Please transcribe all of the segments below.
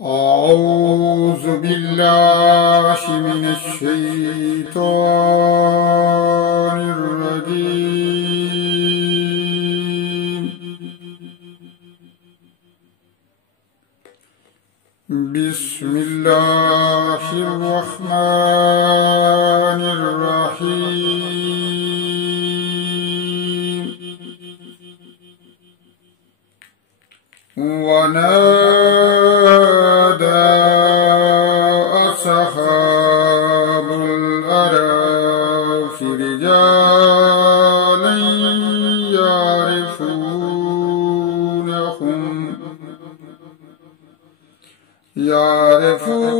أعوذ بالله من الشيطان الرجيم. بسم الله الرحمن الرحيم. ونادى أصحاب الأعراف رجالا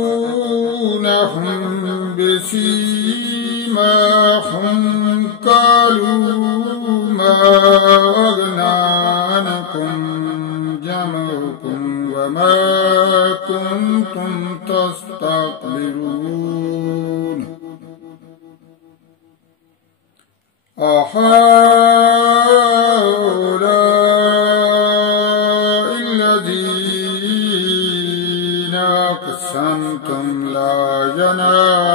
يعرفونهم بسيماهم قالوا ما أغنى عنكم جمعكم وما كنتم تستكبرون أهؤلاء الذين أقسمتم لا ينالهم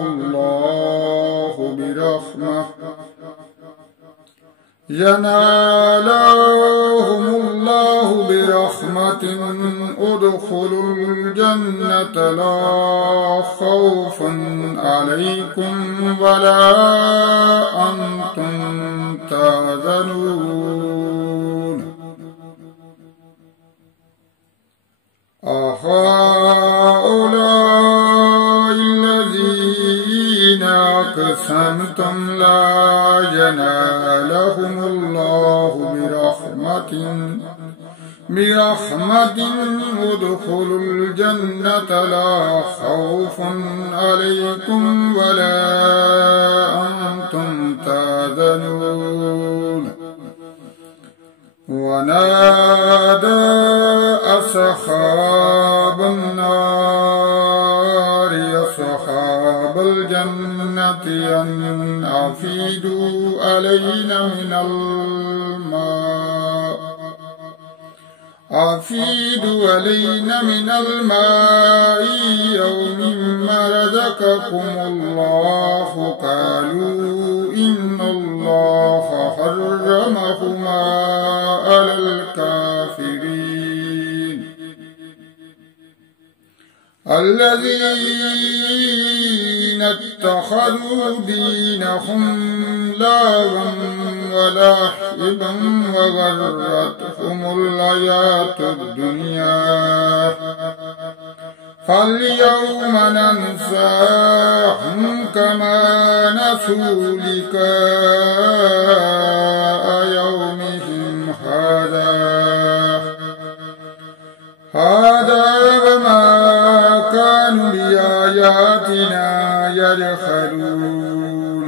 الله برحمة ادخلوا الجنة لا خوف عليكم ولا أنتم تحزنون أهؤلاء الذين أقسمتم لا ينالهم الله برحمة ادخلوا الجنة لا خوف عليكم ولا أنتم تحزنون ونادى أصحاب النار أصحاب الجنة أن أفيدوا علينا من الماء أو مما رزقكم الله قالوا إن الله حرمهما على الكافرين الذين اتخذوا دينهم لعبا ولعبا وغرتهم الحياة الدنيا فاليوم ننساهم كما نسوا لقاء يومهم هذا وما كانوا بآياتنا يجحدون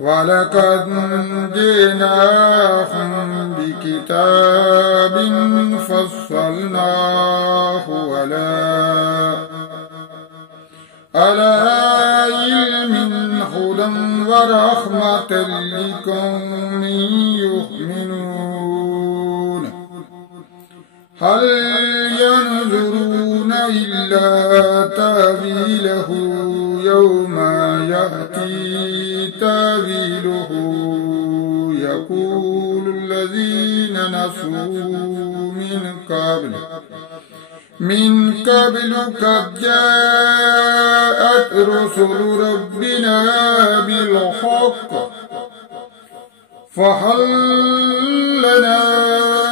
ولقد جئناهم بكتاب فصلناه على علم هدى ورحمة لقوم يؤمنون هل ينظرون إلا تأويله يوم يأتي تأويله يقول الذين نسوا من قبل قد جاءت رسل ربنا بالحق فهل لنا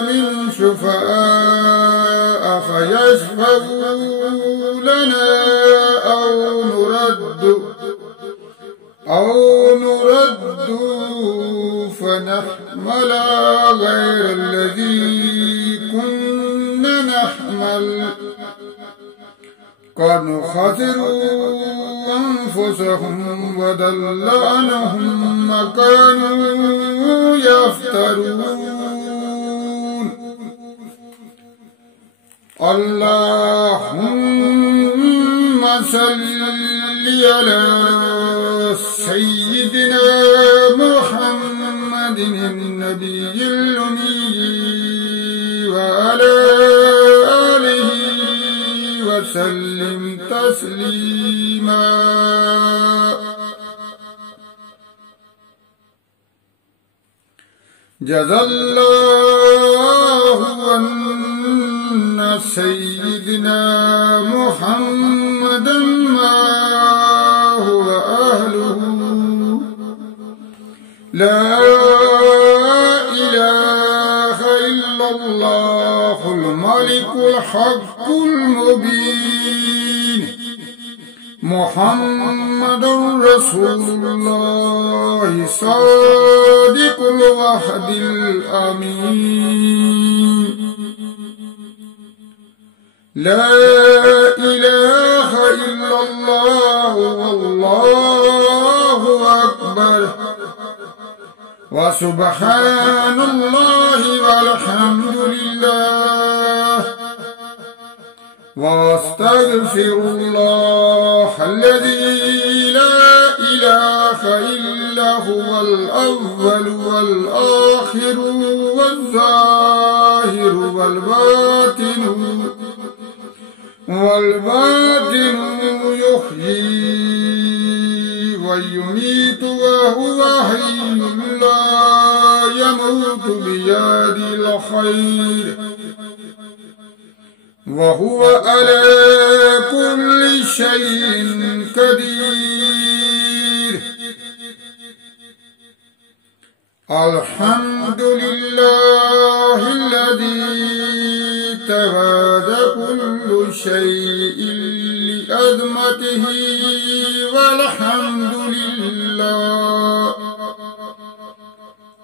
من شفعاء فيشفعوا لنا أو نرد فنحمل غير الذي كنا نحمل قد خسروا أنفسهم وضل عنهم ما كانوا يفترون اللهم صل على سيدنا محمد النبي الأمي وعلى آله وسلم تسليما. جزى الله عنا سيدنا محمدا ما هو أهله. لا إله إلا الله الملك الحق المبين محمد رسول الله صادق الوعد الأمين. لا إله إلا الله والله أكبر وسبحان الله والحمد لله واستغفر الله الذي لا إله إلا هو الأول والآخر والظاهر والباطن يحيي ويميت وهو حي لا يموت بيده الخير وهو على كل شيء قدير. الحمد لله الذي تباد كل شيء لعظمته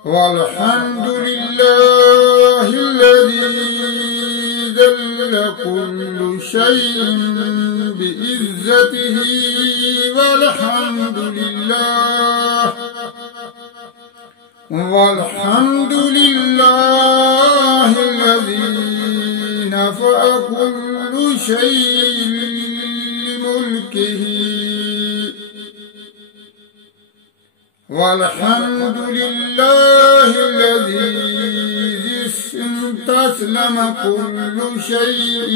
والحمد لله الذي ذل كل شيء بعزته والحمد لله الذي نفع كل شيء لملكه والحمد لله الذي استسلم كل شيء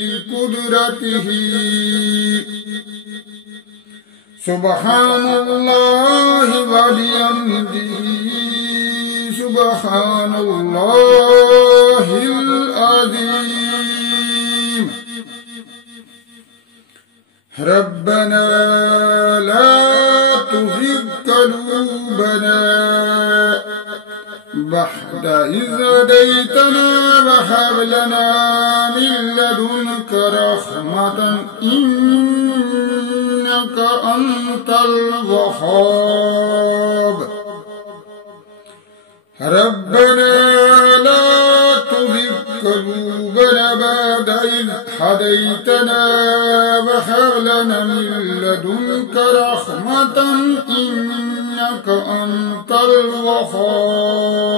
لقدرته. سبحان الله وبحمده سبحان الله العظيم. ربنا لا تزغ قلوبنا بعد إذ هديتنا وهب لنا من لدنك رحمة إنك أنت الوهاب. ربنا لا تزغ قلوبنا بعد إذ هديتنا وهب لنا من لدنك رحمة إنك أنت الوهاب.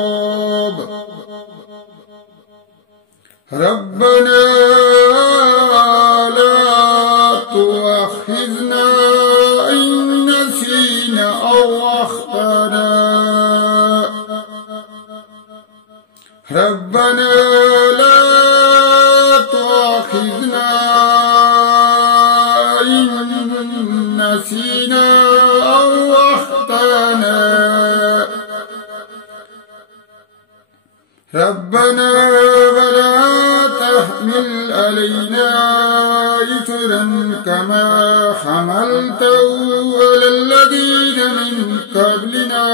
ربنا لا تؤاخذنا إن نسينا أو أخطأنا. ربنا لا تؤاخذنا إن نسينا أو أخطأنا. ربنا ولا تحمل علينا إصرا كما حملته على الذين من قبلنا.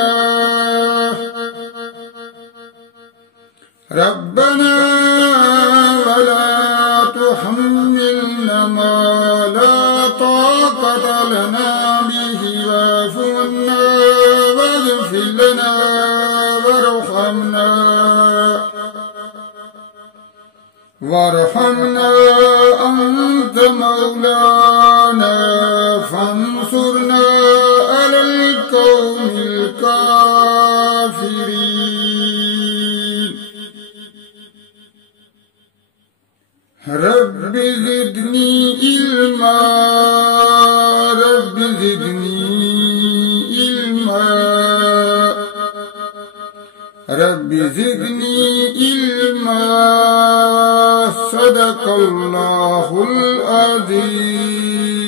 ربنا ولا تحملنا ما لا طاقة لنا به واعف عنا واغفر لنا وارحمنا أنت مولانا فانصرنا على القوم الكافرين. رب زدني علما رب زدني علما رب زدني علما صدق الله العظيم.